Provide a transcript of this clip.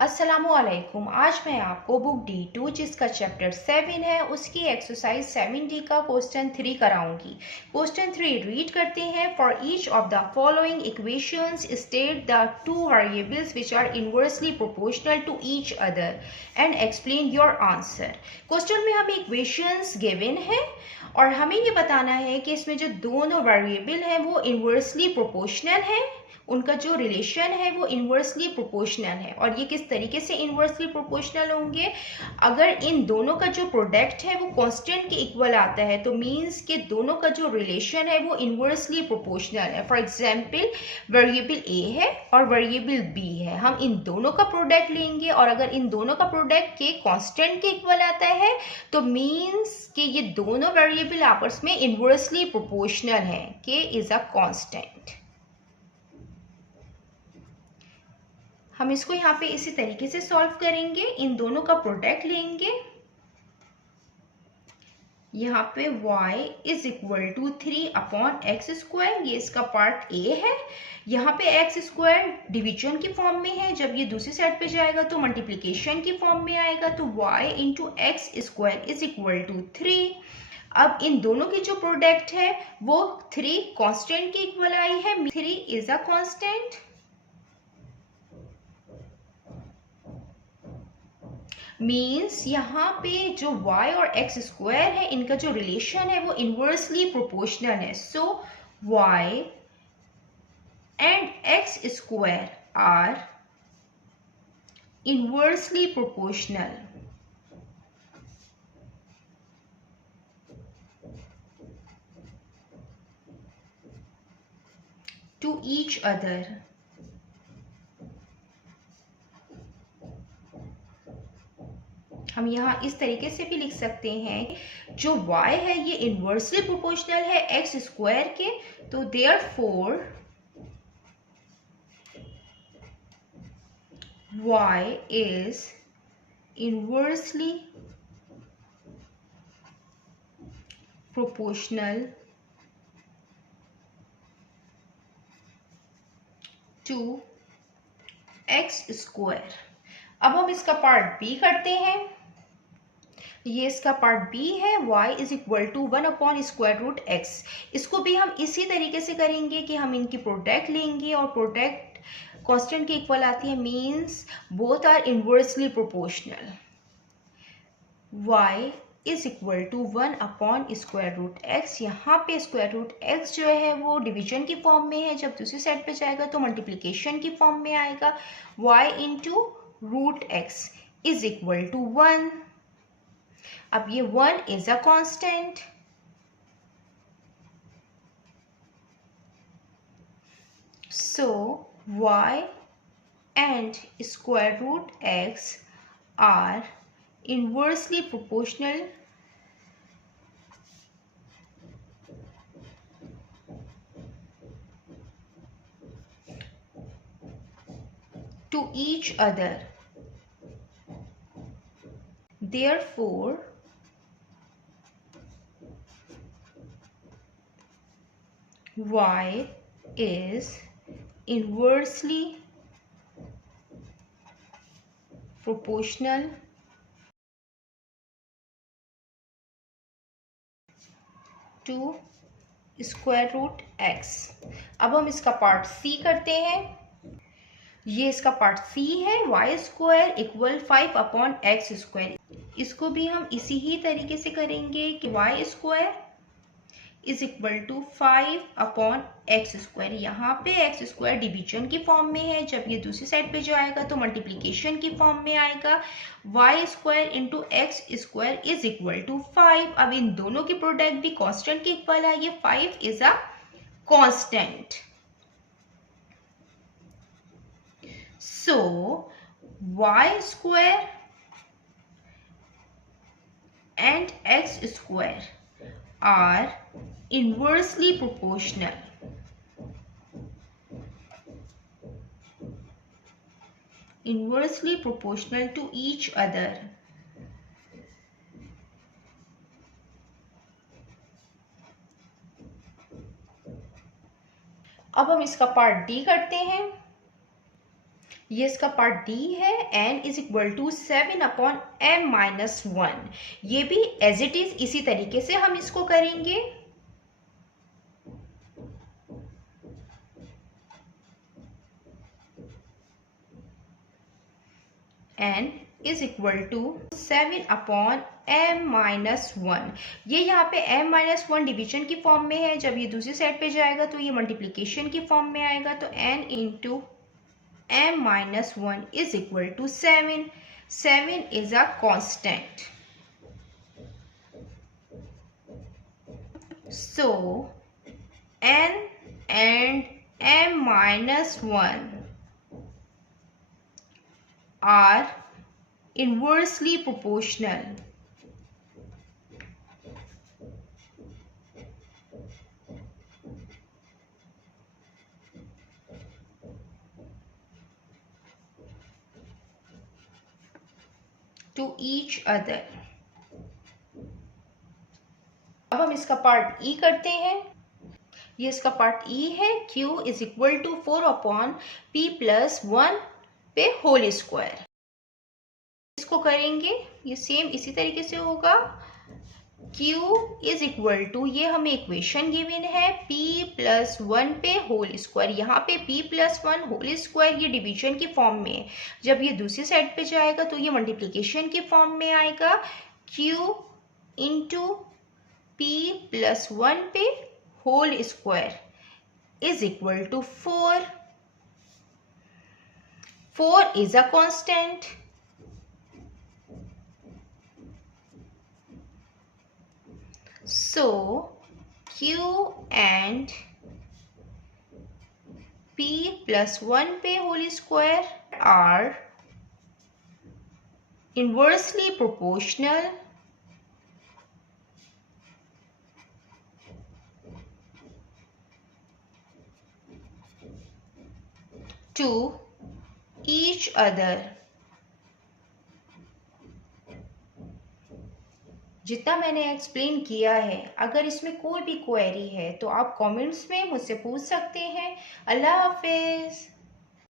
अस्सलामुअलैकुम। आज मैं आपको बुक D2 जिसका चैप्टर 7 है उसकी एक्सरसाइज 7D का क्वेश्चन 3 कराऊंगी। क्वेश्चन 3 रीड करते हैं। For each of the following equations state the two variables which are inversely proportional to each other and explain your answer. Question में हमें इक्वेशंस गिवन है और हमें ये बताना है कि इसमें जो दोनों वेरिएबल हैं वो इनवर्सली प्रोपोर्शनल है, उनका जो रिलेशन है वो इन्वर्सली प्रोपोर्शनल है। और ये किस तरीके से इन्वर्सली प्रोपोर्शनल होंगे? अगर इन दोनों का जो प्रोडक्ट है वो कांस्टेंट के इक्वल आता है तो मीन्स कि दोनों का जो रिलेशन है वो इन्वर्सली प्रोपोर्शनल है। फॉर एग्जांपल वेरिएबल ए है और वेरिएबल बी है, हम इन दोनों का प्रोडक्ट लेंगे और अगर इन दोनों का प्रोडक्ट के कांस्टेंट के इक्वल आता है तो मीन्स कि ये दोनों वेरिएबल आपस में इन्वर्सली प्रोपोर्शनल है। के इज अ कांस्टेंट। हम इसको यहाँ पे इसी तरीके से सॉल्व करेंगे। इन दोनों का प्रोडक्ट लेंगे। यहाँ पे y is equal to 3/x², ये इसका पार्ट ए है। यहाँ पे x² डिवीजन की फॉर्म में है, जब ये दूसरी साइड पे जाएगा तो मल्टीप्लिकेशन की फॉर्म में आएगा, तो y into x² is equal to 3। अब इन दोनों की जो प्रोडक्ट है वो 3 कांस्टेंट के इक्वल आई है। 3 इज अ कांस्टेंट। मीन्स यहाँ पे जो y और x² है इनका जो रिलेशन है वो इन्वर्सली प्रोपोर्शनल है। So y and x² are inversely proportional to each other. हम यहाँ इस तरीके से भी लिख सकते हैं, जो y है ये इन्वर्सली प्रोपोर्शनल है x² के, तो therefore y is inversely proportional to x²। अब हम इसका पार्ट b करते हैं। ये इसका पार्ट b है, y is equal to 1/√x। इसको भी हम इसी तरीके से करेंगे कि हम इनकी प्रोडक्ट लेंगे और प्रोडक्ट कांस्टेंट के इक्वल आती है, means both are inversely proportional. y is equal to 1/√x। यहाँ पे √x जो है वो डिवीजन की फॉर्म में है, जब दूसरी साइड पे जाएगा तो मल्टीप्लिकेशन की फॉर्म में आएगा। y into √x is equal to 1। अब ये 1 is a constant. So y and √x are inversely proportional to each other. Therefore, y is inversely proportional to √x। अब हम इसका पार्ट c करते हैं। ये इसका पार्ट c है, y² इक्वल 5/x²। इसको भी हम इसी ही तरीके से करेंगे कि y² is equal to 5/x²। यहाँ पे x² डिवीजन की फॉर्म में है, जब ये दूसरी साइड पे जाएगा तो मल्टीप्लिकेशन की फॉर्म में आएगा। y² into x² is equal to 5। अब इन दोनों की प्रोडक्ट भी कांस्टेंट के इक्वल है, ये 5 is a constant. So y² and x² are inversely proportional to each other. अब हम इसका पार्ट डी करते हैं। ये इसका पार्ट डी है। n is equal to 7/m-1। ये भी एज इट इज इसी तरीके से हम इसको करेंगे। n is equal to 7/m-1। ये यहाँ पे m-1 डिवीजन की फॉर्म में है, जब ये दूसरी साइड पे जाएगा तो ये मल्टीप्लिकेशन की फॉर्म में आएगा। तो n into m-1 is equal to 7. 7 is a constant. So n and m-1 are inversely proportional. To each other. अब हम इसका पार्ट ई करते हैं। ये इसका पार्ट ई है। Q is equal to 4/p+1 पे होल स्क्वायर। इसको करेंगे, ये सेम इसी तरीके से होगा। Q इज इक्वल टू, ये हमें इक्वेशन गिवन है, p+1 पे होल स्क्वायर। यहाँ पे p+1 होल स्क्वायर ये डिवीजन की फॉर्म में है, जब ये दूसरी साइड पे जाएगा तो ये मल्टीप्लिकेशन की फॉर्म में आएगा। Q इंटू p+1 पे whole square is equal to 4। 4 is a constant. So Q and p+1 पे whole square are inversely proportional to each other. जितना मैंने एक्सप्लेन किया है, अगर इसमें कोई भी क्वेरी है तो आप कमेंट्स में मुझसे पूछ सकते हैं। अल्लाह हाफिज़।